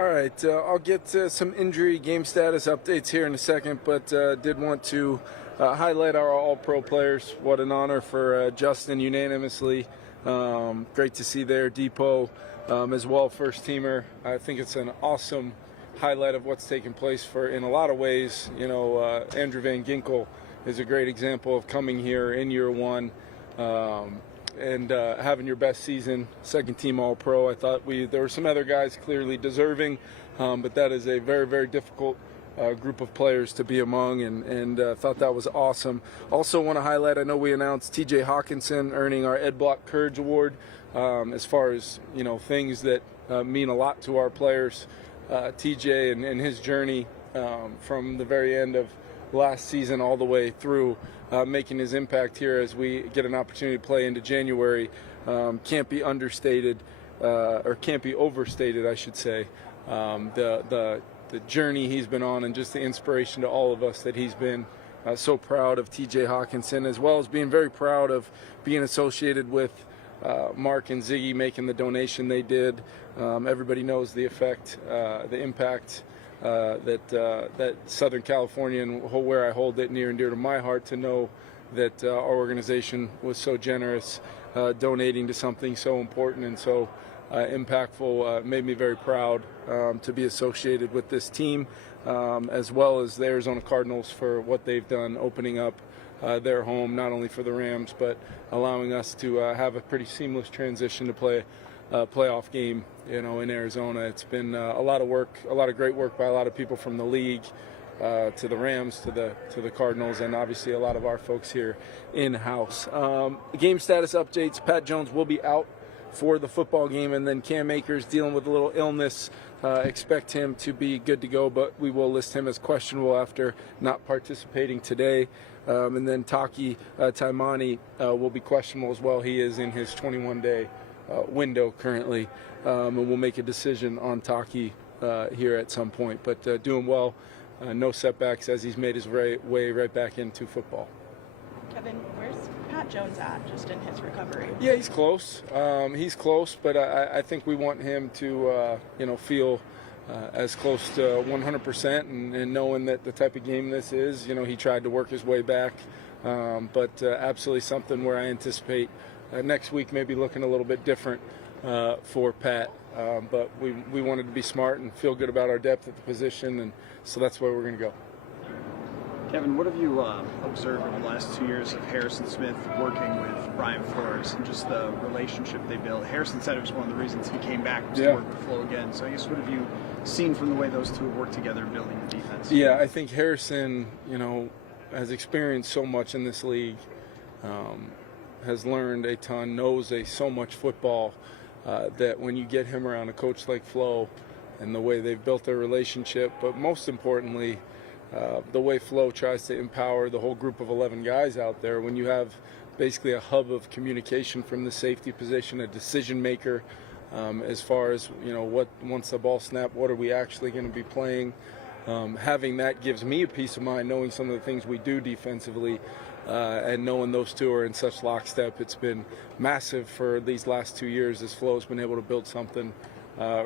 All right, I'll get some injury game status updates here in a second, but did want to highlight our All-Pro players. What an honor for Justin unanimously. Great to see there. Depot as well, first teamer. I think it's an awesome highlight of what's taken place in a lot of ways. You know, Andrew Van Ginkel is a great example of coming here in year one. And having your best season, second team All-Pro. I thought there were some other guys clearly deserving, but that is a very, very difficult group of players to be among, and thought that was awesome. Also want to highlight, I know we announced TJ Hawkinson earning our Ed Block Courage Award as far as, you know, things that mean a lot to our players. TJ and his journey from the very end of last season all the way through, making his impact here as we get an opportunity to play into January, can't be understated, or can't be overstated, I should say. The journey he's been on and just the inspiration to all of us that he's been. So proud of TJ Hawkinson, as well as being very proud of being associated with Mark and Ziggy making the donation they did. Everybody knows the effect, the impact that Southern California, and where I hold it near and dear to my heart, to know that our organization was so generous, donating to something so important and so impactful, made me very proud to be associated with this team, as well as the Arizona Cardinals for what they've done, opening up their home, not only for the Rams, but allowing us to have a pretty seamless transition to play a playoff game, you know, in Arizona. It's been a lot of work, a lot of great work by a lot of people from the league, to the Rams, to the Cardinals, and obviously a lot of our folks here in-house. Game status updates: Pat Jones will be out for the football game, and then Cam Akers dealing with a little illness. Expect him to be good to go, but we will list him as questionable after not participating today. And then Taki Taimani will be questionable as well. He is in his 21-day window currently, and we'll make a decision on Taki here at some point. But doing well, no setbacks as he's made his way right back into football. Kevin, where's Pat Jones at just in his recovery? Yeah, he's close. He's close, but I think we want him to, feel as close to 100%, and knowing that the type of game this is, he tried to work his way back, but absolutely something where I anticipate next week maybe looking a little bit different for Pat. But we wanted to be smart and feel good about our depth at the position, and so that's where we're going to go. Kevin, what have you observed in the last 2 years of Harrison Smith working with Brian Flores and just the relationship they built? Harrison said it was one of the reasons he came back was to work with Flo again. So I guess what have you seen from the way those two have worked together building the defense? Yeah, I think Harrison, has experienced so much in this league, has learned a ton, knows so much football, that when you get him around a coach like Flo and the way they've built their relationship, but most importantly, the way Flo tries to empower the whole group of 11 guys out there, when you have basically a hub of communication from the safety position, a decision maker, as far as, once the ball snapped, what are we actually going to be playing? Having that gives me a peace of mind, knowing some of the things we do defensively, and knowing those two are in such lockstep. It's been massive for these last 2 years as Flo's been able to build something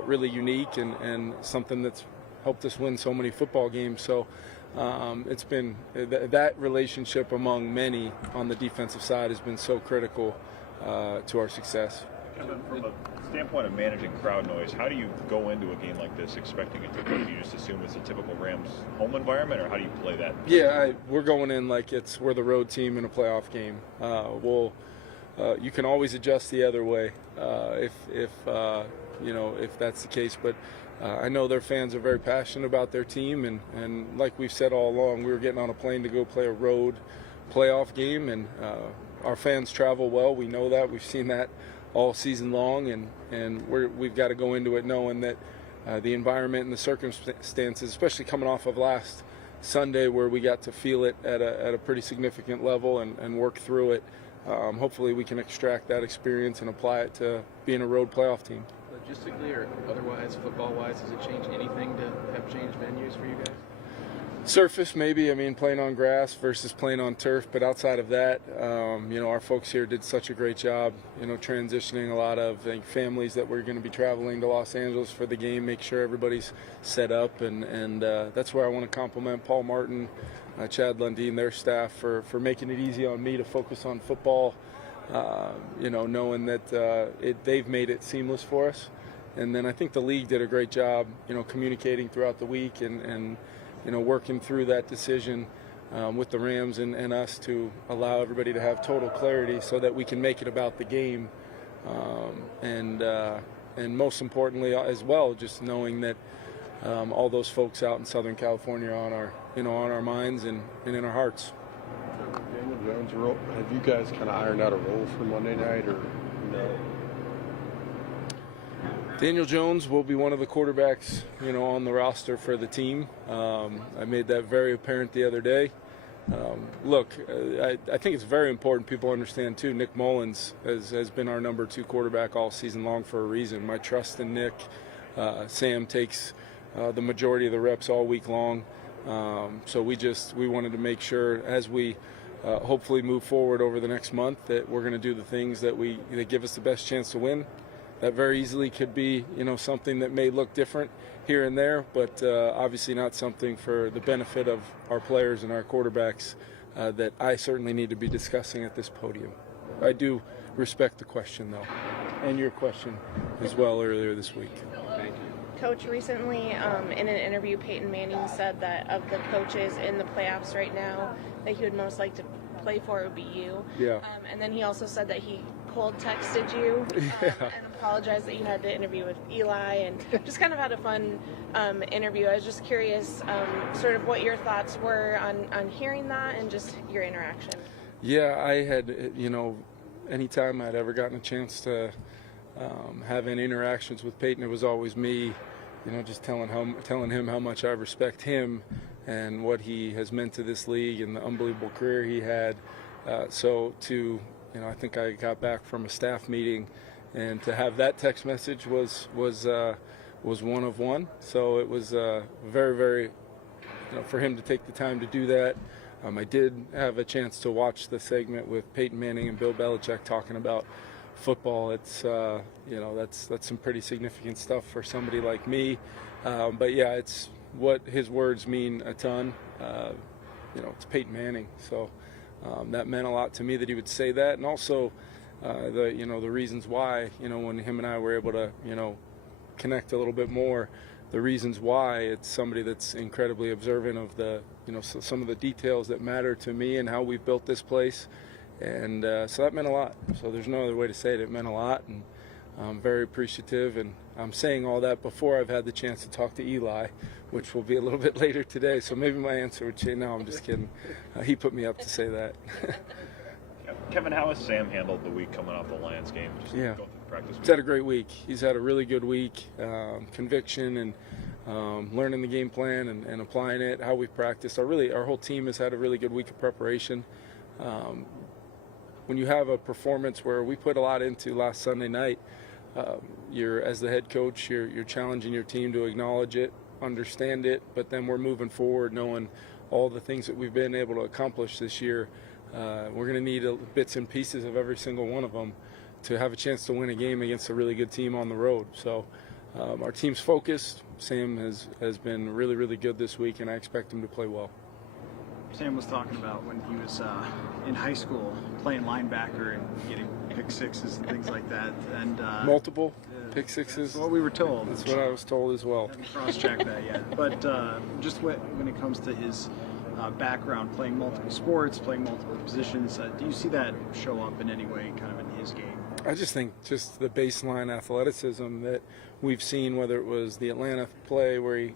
really unique and something that's helped us win so many football games. So it's been that relationship among many on the defensive side has been so critical to our success. Kevin, from a standpoint of managing crowd noise, how do you go into a game like this expecting it to go? Do you just assume it's a typical Rams home environment, or how do you play that? Yeah, we're going in like we're the road team in a playoff game. You can always adjust the other way if that's the case, but I know their fans are very passionate about their team, and like we've said all along, we were getting on a plane to go play a road playoff game, and our fans travel well. We know that. We've seen that all season long, and we've got to go into it knowing that the environment and the circumstances, especially coming off of last Sunday where we got to feel it at a pretty significant level and work through it, hopefully we can extract that experience and apply it to being a road playoff team. Logistically or otherwise, football-wise, does it change anything to have changed venues for you guys? Surface, maybe. I mean, playing on grass versus playing on turf. But outside of that, our folks here did such a great job, transitioning a lot of families that were going to be traveling to Los Angeles for the game, make sure everybody's set up. And that's where I want to compliment Paul Martin, Chad Lundeen, their staff for making it easy on me to focus on football, knowing that they've made it seamless for us. And then I think the league did a great job, communicating throughout the week and working through that decision with the Rams and us to allow everybody to have total clarity so that we can make it about the game. And most importantly as well, just knowing that all those folks out in Southern California are on our minds and in our hearts. Daniel Jones, have you guys kind of ironed out a role for Monday night or no? Daniel Jones will be one of the quarterbacks, on the roster for the team. I made that very apparent the other day. Look, I think it's very important people understand, too, Nick Mullins has been our number 2 quarterback all season long for a reason. My trust in Nick. Sam takes the majority of the reps all week long. So we wanted to make sure as we hopefully move forward over the next month that we're going to do the things that give us the best chance to win. That very easily could be, something that may look different here and there, but obviously not something for the benefit of our players and our quarterbacks that I certainly need to be discussing at this podium. I do respect the question, though, and your question as well earlier this week. Thank you. Coach, recently in an interview, Peyton Manning said that of the coaches in the playoffs right now, that he would most like to play for would be you. Yeah. And then he also said that he cold texted you and apologized that you had to interview with Eli and just kind of had a fun interview. I was just curious sort of what your thoughts were on hearing that and just your interaction. Yeah, I had, anytime I'd ever gotten a chance to have any interactions with Peyton, it was always me, just telling him how much I respect him and what he has meant to this league and the unbelievable career he had. I think I got back from a staff meeting, and to have that text message was one of one. So it was very, very, for him to take the time to do that. I did have a chance to watch the segment with Peyton Manning and Bill Belichick talking about football. It's that's some pretty significant stuff for somebody like me. But yeah, it's what his words mean a ton. It's Peyton Manning, so. That meant a lot to me that he would say that, and also the reasons why, when him and I were able to, connect a little bit more, the reasons why it's somebody that's incredibly observant of the, some of the details that matter to me and how we've built this place, and so that meant a lot. So there's no other way to say it. It meant a lot, and I'm very appreciative, and I'm saying all that before I've had the chance to talk to Eli, which will be a little bit later today. So maybe my answer would change. No, I'm just kidding. He put me up to say that. Kevin, how has Sam handled the week coming off the Lions game? Just yeah, go through the practice week. He's had a great week. He's had a really good week. Conviction and learning the game plan and applying it, how we practiced. Our whole team has had a really good week of preparation. When you have a performance where we put a lot into last Sunday night, as the head coach, you're challenging your team to acknowledge it, understand it, but then we're moving forward knowing all the things that we've been able to accomplish this year. We're going to need bits and pieces of every single one of them to have a chance to win a game against a really good team on the road. So our team's focused. Sam has been really, really good this week, and I expect him to play well. Sam was talking about when he was in high school playing linebacker and getting pick sixes and things like that. And multiple pick sixes. That's what we were told. That's what I was told as well. Haven't cross-checked that yet. But just when it comes to his background, playing multiple sports, playing multiple positions, do you see that show up in any way kind of in his game? I just think just the baseline athleticism that we've seen, whether it was the Atlanta play where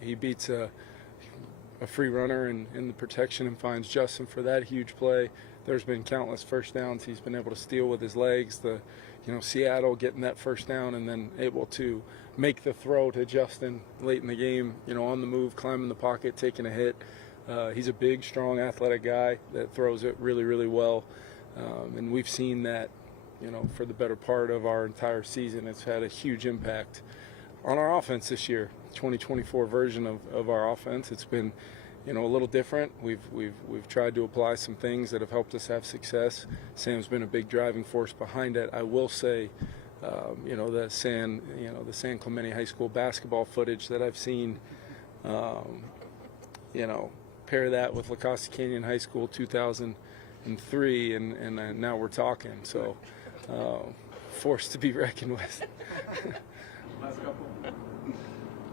he beats a free runner in the protection and finds Justin for that huge play. There's been countless first downs he's been able to steal with his legs. Seattle getting that first down and then able to make the throw to Justin late in the game, on the move, climbing the pocket, taking a hit. He's a big, strong, athletic guy that throws it really, really well. And we've seen that, for the better part of our entire season. It's had a huge impact on our offense this year, 2024 version of our offense. It's been, a little different. We've tried to apply some things that have helped us have success. Sam's been a big driving force behind it. I will say, the San Clemente High School basketball footage that I've seen, pair that with La Costa Canyon High School 2003, and now we're talking. So, force to be reckoned with.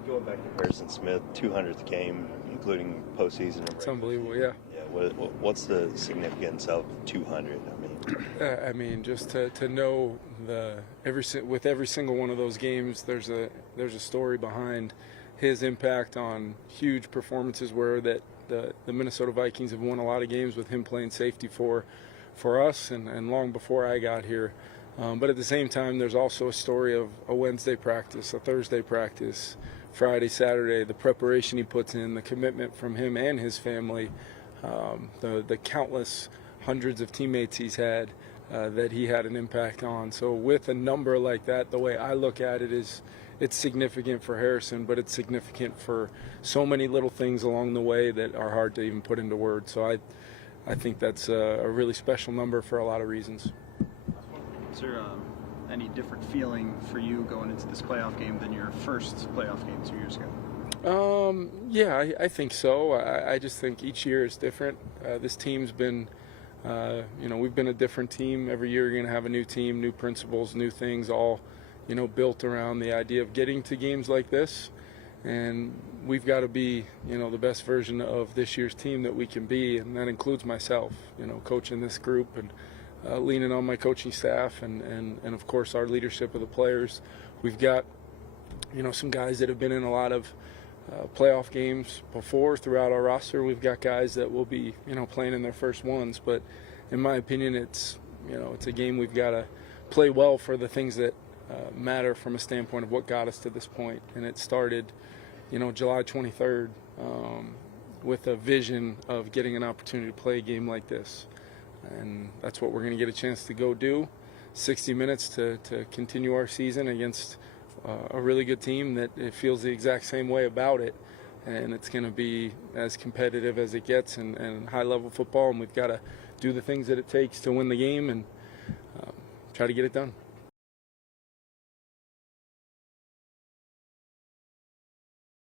Going back to Harrison Smith, 200th game, including postseason. It's unbelievable, yeah. Yeah. What's the significance of 200? I mean, just to know with every single one of those games, there's a story behind his impact on huge performances where that the Minnesota Vikings have won a lot of games with him playing safety for us and long before I got here. But at the same time, there's also a story of a Wednesday practice, a Thursday practice, Friday, Saturday, the preparation he puts in, the commitment from him and his family, the countless hundreds of teammates he's had that he had an impact on. So with a number like that, the way I look at it is it's significant for Harrison, but it's significant for so many little things along the way that are hard to even put into words. So I think that's a really special number for a lot of reasons. Is there any different feeling for you going into this playoff game than your first playoff game 2 years ago? Yeah, I think so. I just think each year is different. This team's been, we've been a different team. Every year you're going to have a new team, new principles, new things, all, built around the idea of getting to games like this. And we've got to be, the best version of this year's team that we can be, and that includes myself, coaching this group and leaning on my coaching staff and of course our leadership of the players. We've got some guys that have been in a lot of playoff games before throughout our roster. We've got guys that will be playing in their first ones, but in my opinion it's a game we've got to play well for the things that matter from a standpoint of what got us to this point. And it started July 23rd with a vision of getting an opportunity to play a game like this. And that's what we're going to get a chance to go do. 60 minutes to continue our season against a really good team that it feels the exact same way about it. And it's going to be as competitive as it gets and high-level football. And we've got to do the things that it takes to win the game and try to get it done.